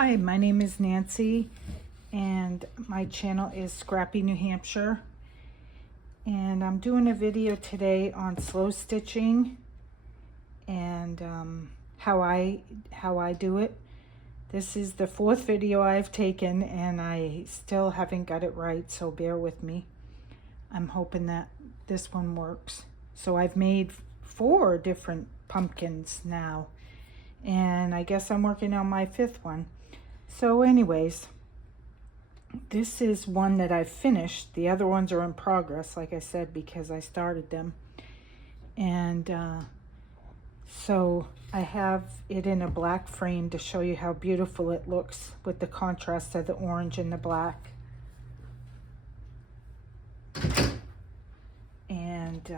Hi, my name is Nancy and my channel is Scrappy New Hampshire, and I'm doing a video today on slow stitching and how I do it. This is the 4th video I've taken and I still haven't got it right, so bear with me. I'm hoping that this one works. So I've made 4 different pumpkins now, and I guess I'm working on my 5th one. So anyways, this is one that I've finished. The other ones are in progress, like I said, because I started them. And so I have it in a black frame to show you how beautiful it looks with the contrast of the orange and the black. And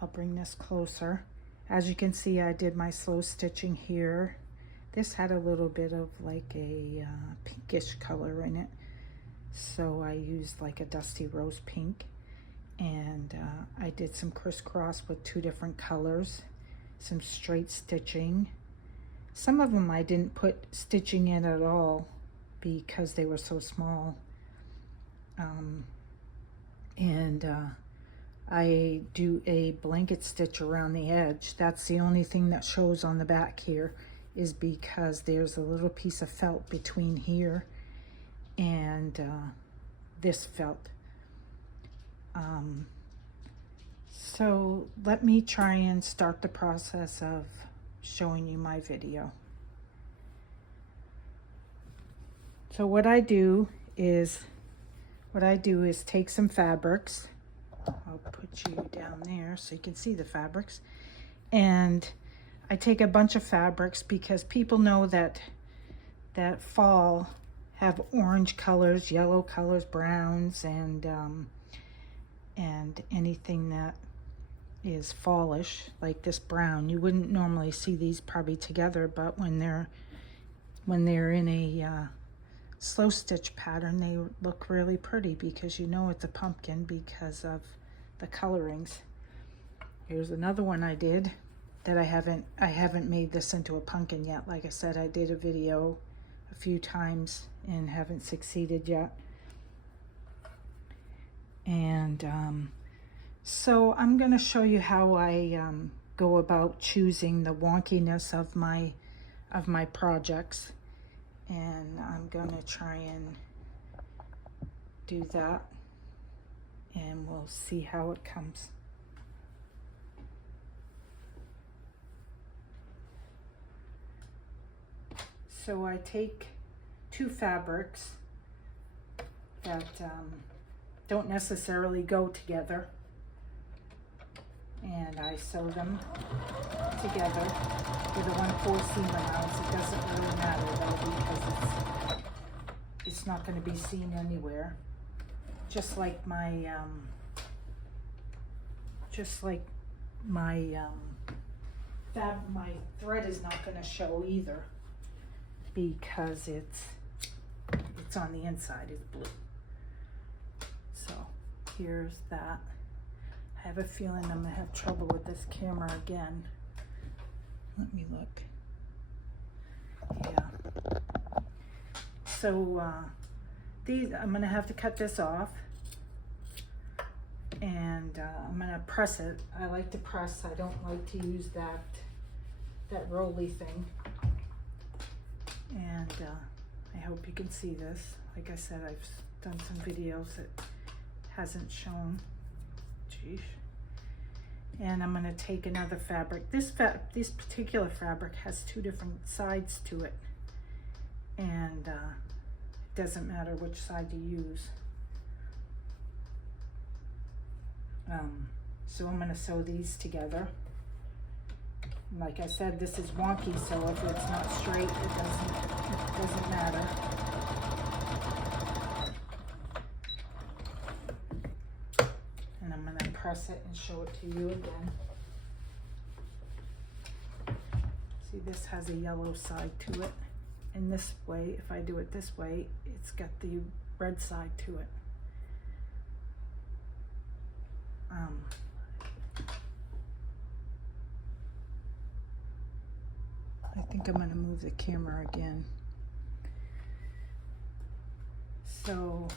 I'll bring this closer. As you can see, I did my slow stitching here. This had a little bit of like a pinkish color in it, so I used like a dusty rose pink, and I did some crisscross with 2 different colors, some straight stitching. Some of them I didn't put stitching in at all because they were so small, and I do a blanket stitch around the edge. That's the only thing that shows on the back here, is because there's a little piece of felt between here and this felt. So let me try and start the process of showing you my video. So what I do is take some fabrics. I'll put you down there so you can see the fabrics, and I take a bunch of fabrics because people know that fall have orange colors, yellow colors, browns, and anything that is fallish, like this brown. You wouldn't normally see these probably together, but when they're in a slow stitch pattern, they look really pretty because you know it's a pumpkin because of the colorings. Here's another one I did that I haven't made this into a pumpkin yet. Like I said, I did a video a few times and haven't succeeded yet. And so I'm going to show you how I go about choosing the wonkiness of my projects, and I'm going to try and do that, and we'll see how it comes. So I take 2 fabrics that don't necessarily go together, and I sew them together with a 1/4 seam allowance. It doesn't really matter though, because it's not going to be seen anywhere. Just like my my thread is not going to show either, because it's on the inside, it's blue. So here's that. I have a feeling I'm gonna have trouble with this camera again. Let me look. Yeah. So these, I'm gonna have to cut this off, and I'm gonna press it. I like to press. I don't like to use that roly thing. And I hope you can see this. Like I said, I've done some videos that hasn't shown. Jeez. And I'm going to take another fabric. This particular fabric has 2 different sides to it, and it doesn't matter which side you use. So I'm going to sew these together. Like I said, this is wonky, so if it's not straight, it doesn't matter. And I'm going to press it and show it to you again. See, this has a yellow side to it. And this way, if I do it this way, it's got the red side to it. I think I'm going to move the camera again. So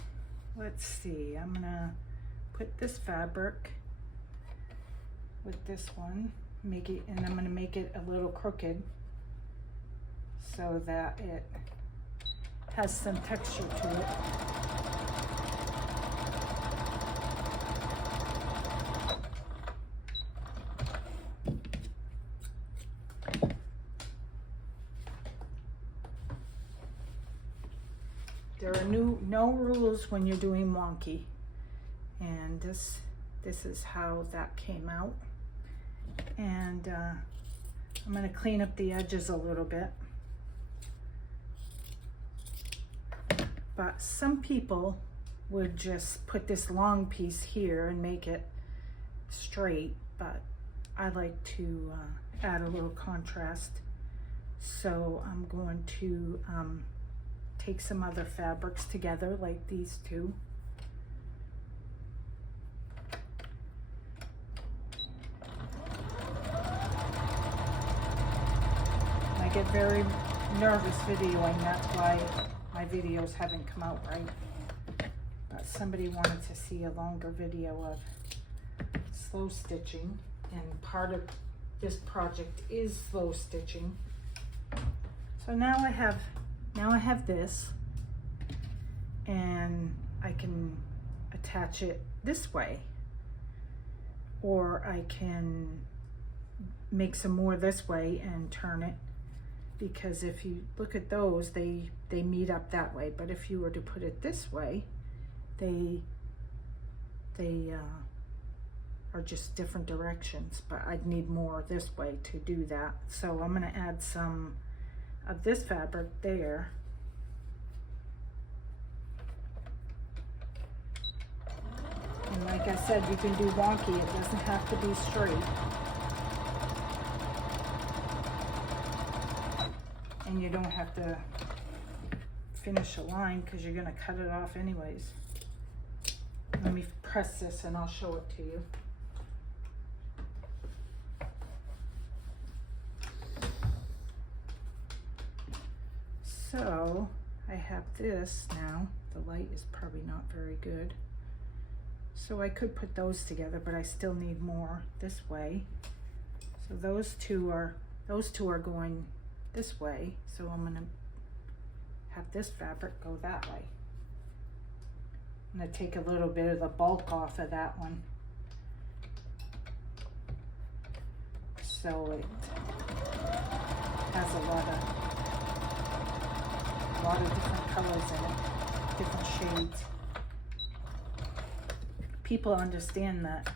let's see, I'm gonna put this fabric with this one, make it, and I'm gonna make it a little crooked so that it has some texture to it. There are no rules when you're doing wonky, and this is how that came out. And I'm going to clean up the edges a little bit. But some people would just put this long piece here and make it straight, but I like to add a little contrast. So I'm going to take some other fabrics together, like these two. I get very nervous videoing, that's why my videos haven't come out right. But somebody wanted to see a longer video of slow stitching, and part of this project is slow stitching. So now I have this, and I can attach it this way, or I can make some more this way and turn it, because if you look at those, they meet up that way. But if you were to put it this way, they are just different directions, but I'd need more this way to do that. So I'm going to add some of this fabric there. And like I said, you can do wonky, it doesn't have to be straight. And you don't have to finish a line because you're going to cut it off anyways. Let me press this and I'll show it to you. So I have this now. The light is probably not very good. So I could put those together, but I still need more this way. So those two are going this way. So I'm going to have this fabric go that way. I'm going to take a little bit of the bulk off of that one, so it has a lot of different colors in it, different shades. People understand that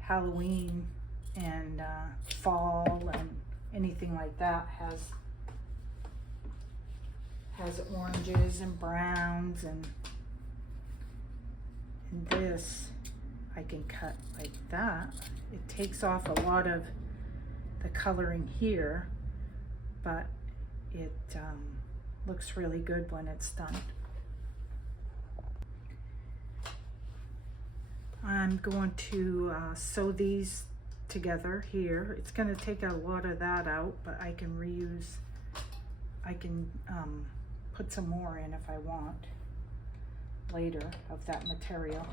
Halloween and fall and anything like that has oranges and browns, and this I can cut like that. It takes off a lot of the coloring here, but it looks really good when it's done. I'm going to sew these together here. It's going to take a lot of that out, but I can reuse, I can put some more in if I want later of that material.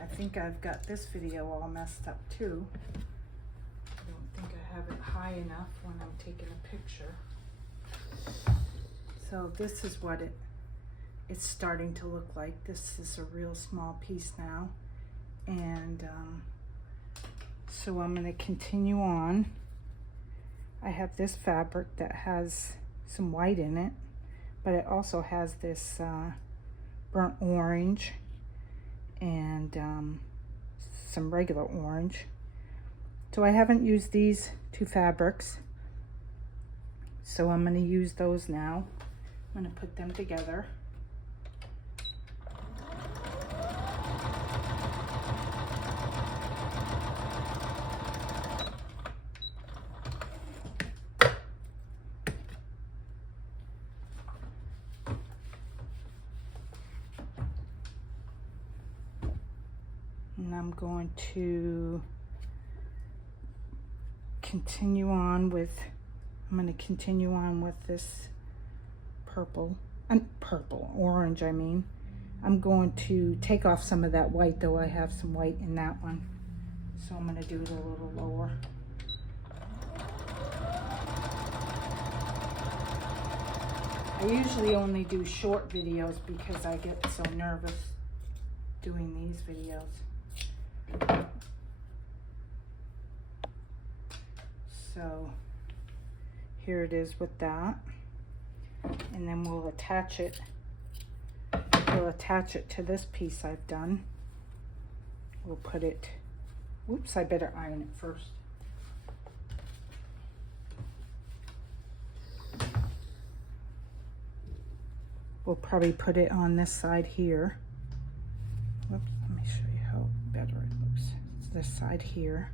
I think I've got this video all messed up too. I don't think I have it high enough when I'm taking a picture. So this is what it's starting to look like. This is a real small piece now, and so I'm going to continue on. I have this fabric that has some white in it, but it also has this burnt orange and some regular orange. So I haven't used these two fabrics, so I'm going to use those now. I'm going to put them together. and I'm going to continue on with, this orange, I mean. I'm going to take off some of that white, though I have some white in that one. So I'm going to do it a little lower. I usually only do short videos because I get so nervous doing these videos. So here it is with that. And then we'll attach it. We'll attach it to this piece I've done. We'll put it, whoops, I better iron it first. We'll probably put it on this side here. Whoops, let me show you how better it looks. It's this side here.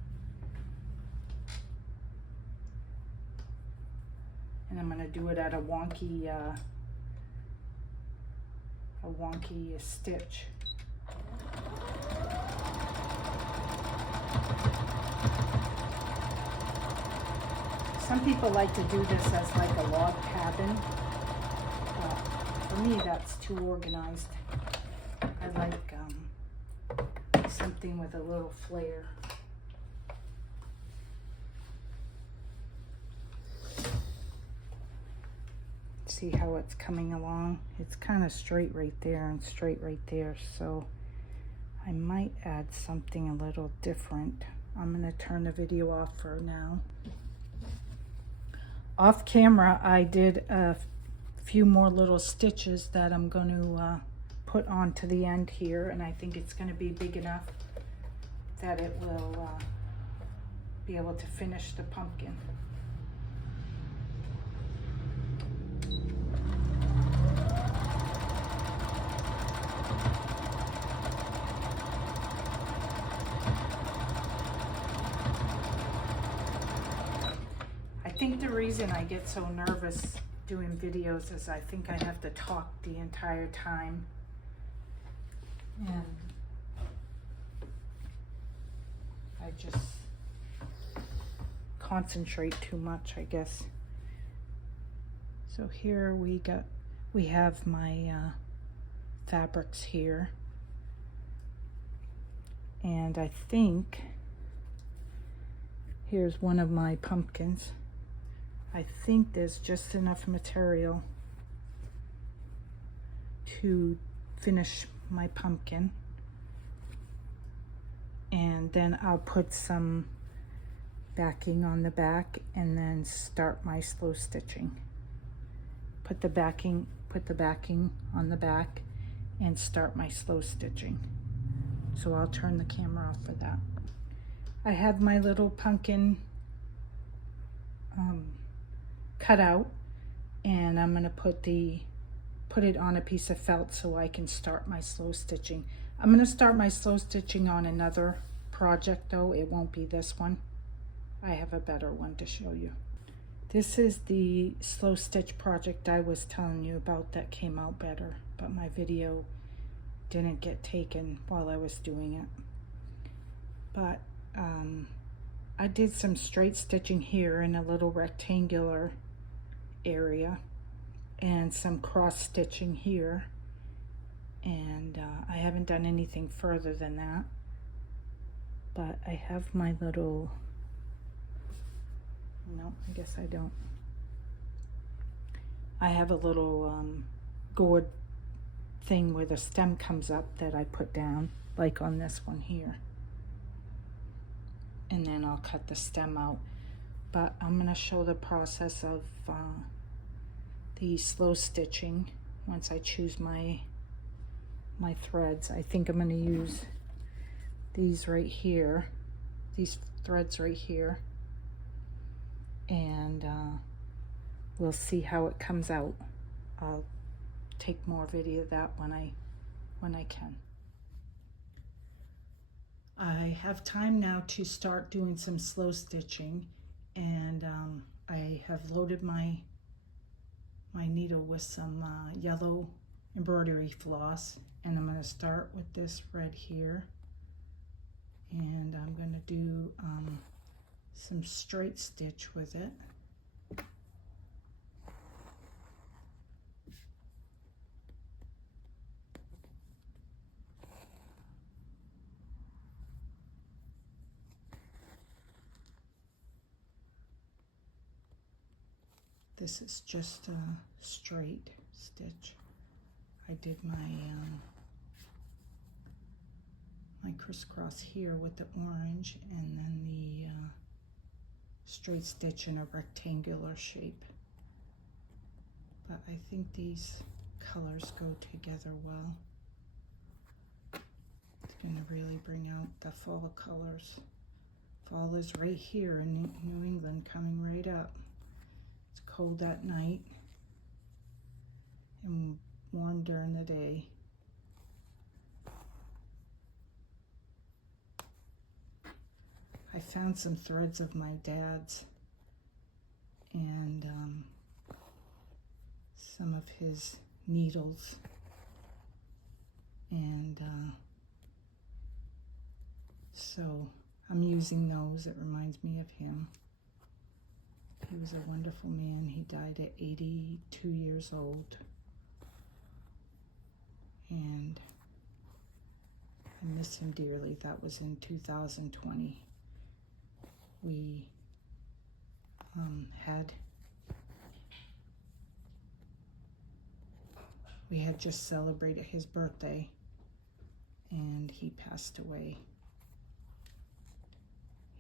And I'm gonna do it at a wonky stitch. Some people like to do this as like a log cabin. For me, that's too organized. I like something with a little flair. See how it's coming along? It's kind of straight right there and straight right there, so I might add something a little different. I'm going to turn the video off for now. Off camera, I did a few more little stitches that I'm going to put onto the end here, and I think it's going to be big enough that it will be able to finish the pumpkin. I think the reason I get so nervous doing videos is I think I have to talk the entire time, and I just concentrate too much, I guess. So here we have my fabrics here, and I think here's one of my pumpkins. I think there's just enough material to finish my pumpkin, and then I'll put some backing on the back and then start my slow stitching. Put the backing on the back and start my slow stitching. So I'll turn the camera off for that. I have my little pumpkin cut out, and I'm going to put it on a piece of felt so I can start my slow stitching. I'm going to start my slow stitching on another project, though. It won't be this one. I have a better one to show you. This is the slow stitch project I was telling you about that came out better, but my video didn't get taken while I was doing it. But I did some straight stitching here in a little rectangular area and some cross stitching here, and I haven't done anything further than that, but I have my little, no, I guess I don't. I have a little gourd thing where the stem comes up that I put down, like on this one here, and then I'll cut the stem out. But I'm going to show the process of the slow stitching once I choose my threads. I think I'm going to use these right here, these threads right here, and we'll see how it comes out. I'll take more video of that when I can. I have time now to start doing some slow stitching, and I have loaded my needle with some yellow embroidery floss, and I'm going to start with this red here, and I'm going to do some straight stitch with it. This is just a straight stitch. I did my my crisscross here with the orange, and then the straight stitch in a rectangular shape. But I think these colors go together well. It's going to really bring out the fall colors. Fall is right here in New England, coming right up. It's cold at night and warm during the day. I found some threads of my dad's and some of his needles, and so I'm using those. It reminds me of him. He was a wonderful man. He died at 82 years old, and I miss him dearly. That was in 2020. We had just celebrated his birthday, and he passed away.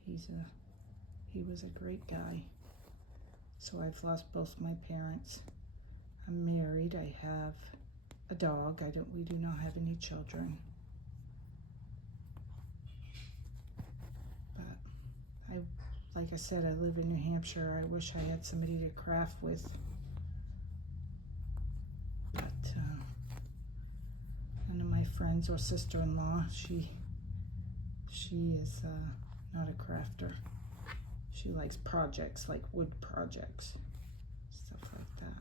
He was a great guy. So I've lost both my parents. I'm married. I have a dog. We do not have any children. But like I said, I live in New Hampshire. I wish I had somebody to craft with. But none of my friends or sister-in-law, she is not a crafter. She likes projects, like wood projects, stuff like that.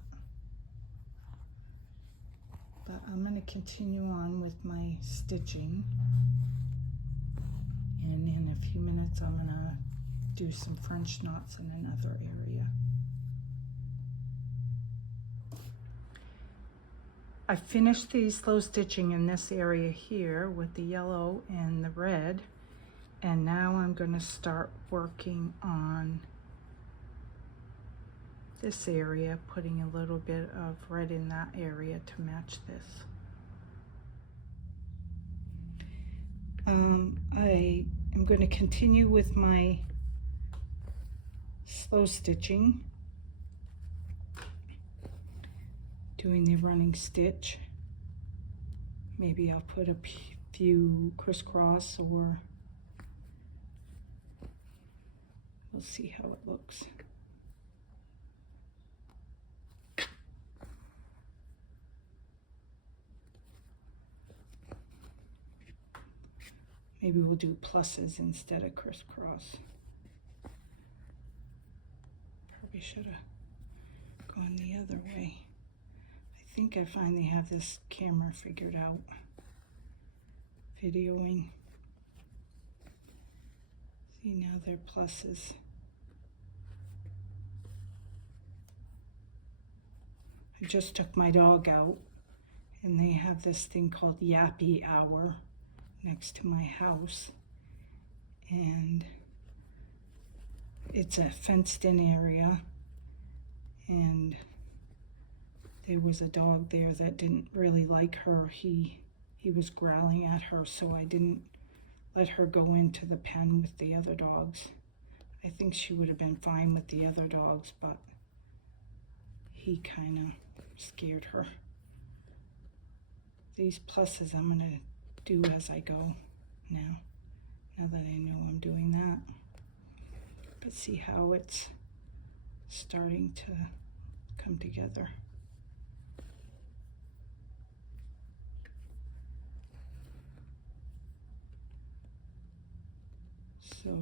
But I'm going to continue on with my stitching. And in a few minutes, I'm going to do some French knots in another area. I finished the slow stitching in this area here with the yellow and the red. And now I'm going to start working on this area, putting a little bit of red in that area to match this. I am going to continue with my slow stitching, doing the running stitch. Maybe I'll put a few crisscross, or we'll see how it looks. Maybe we'll do pluses instead of crisscross. Probably should have gone the other way. I think I finally have this camera figured out. Videoing. See, now they're pluses. I just took my dog out, and they have this thing called Yappy Hour next to my house, and it's a fenced-in area, and there was a dog there that didn't really like her. He was growling at her, so I didn't let her go into the pen with the other dogs. I think she would have been fine with the other dogs, but he kind of scared her. These pluses I'm going to do as I go now that I know I'm doing that. But see how it's starting to come together. So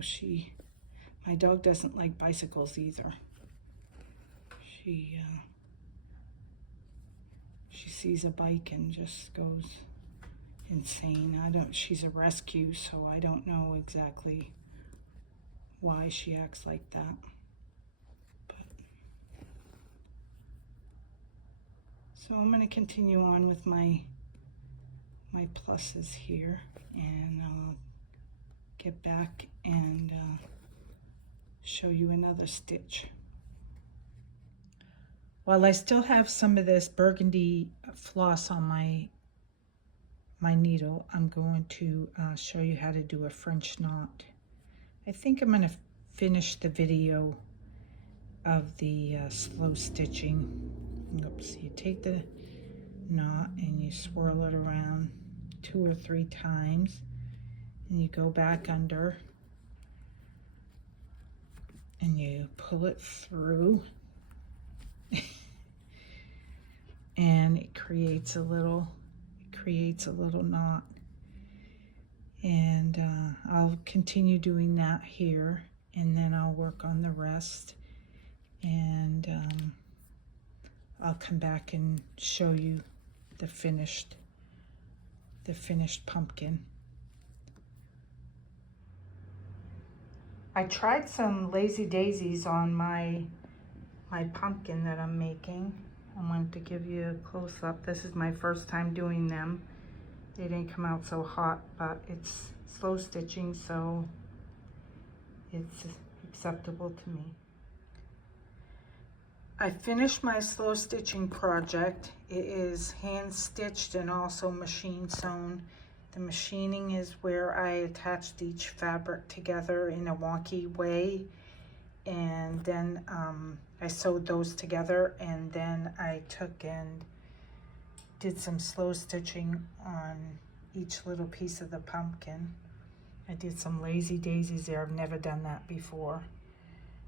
my dog doesn't like bicycles either. She sees a bike and just goes, insane. She's a rescue, so I don't know exactly why she acts like that. But, so I'm going to continue on with my pluses here, and I'll get back and show you another stitch. While I still have some of this burgundy floss on my needle, I'm going to show you how to do a French knot. I think I'm going to finish the video of the slow stitching. Oops, you take the knot and you swirl it around 2 or 3 times, and you go back under and you pull it through and it creates a little knot. And I'll continue doing that here, and then I'll work on the rest, and I'll come back and show you the finished pumpkin. I tried some lazy daisies on my pumpkin that I'm making. I wanted to give you a close-up. This is my first time doing them. They didn't come out so hot, but it's slow stitching, so it's acceptable to me. I finished my slow stitching project. It is hand stitched and also machine sewn. The machining is where I attached each fabric together in a wonky way, and then I sewed those together, and then I took and did some slow stitching on each little piece of the pumpkin. I did some lazy daisies there. I've never done that before.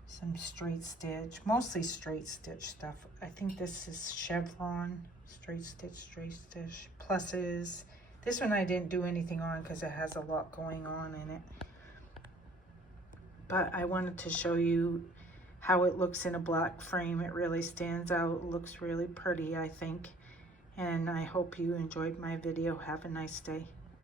Some straight stitch, mostly straight stitch stuff. I think this is chevron, straight stitch, pluses. This one I didn't do anything on because it has a lot going on in it. But I wanted to show you how it looks in a black frame. It really stands out. It looks really pretty, I think. And I hope you enjoyed my video. Have a nice day.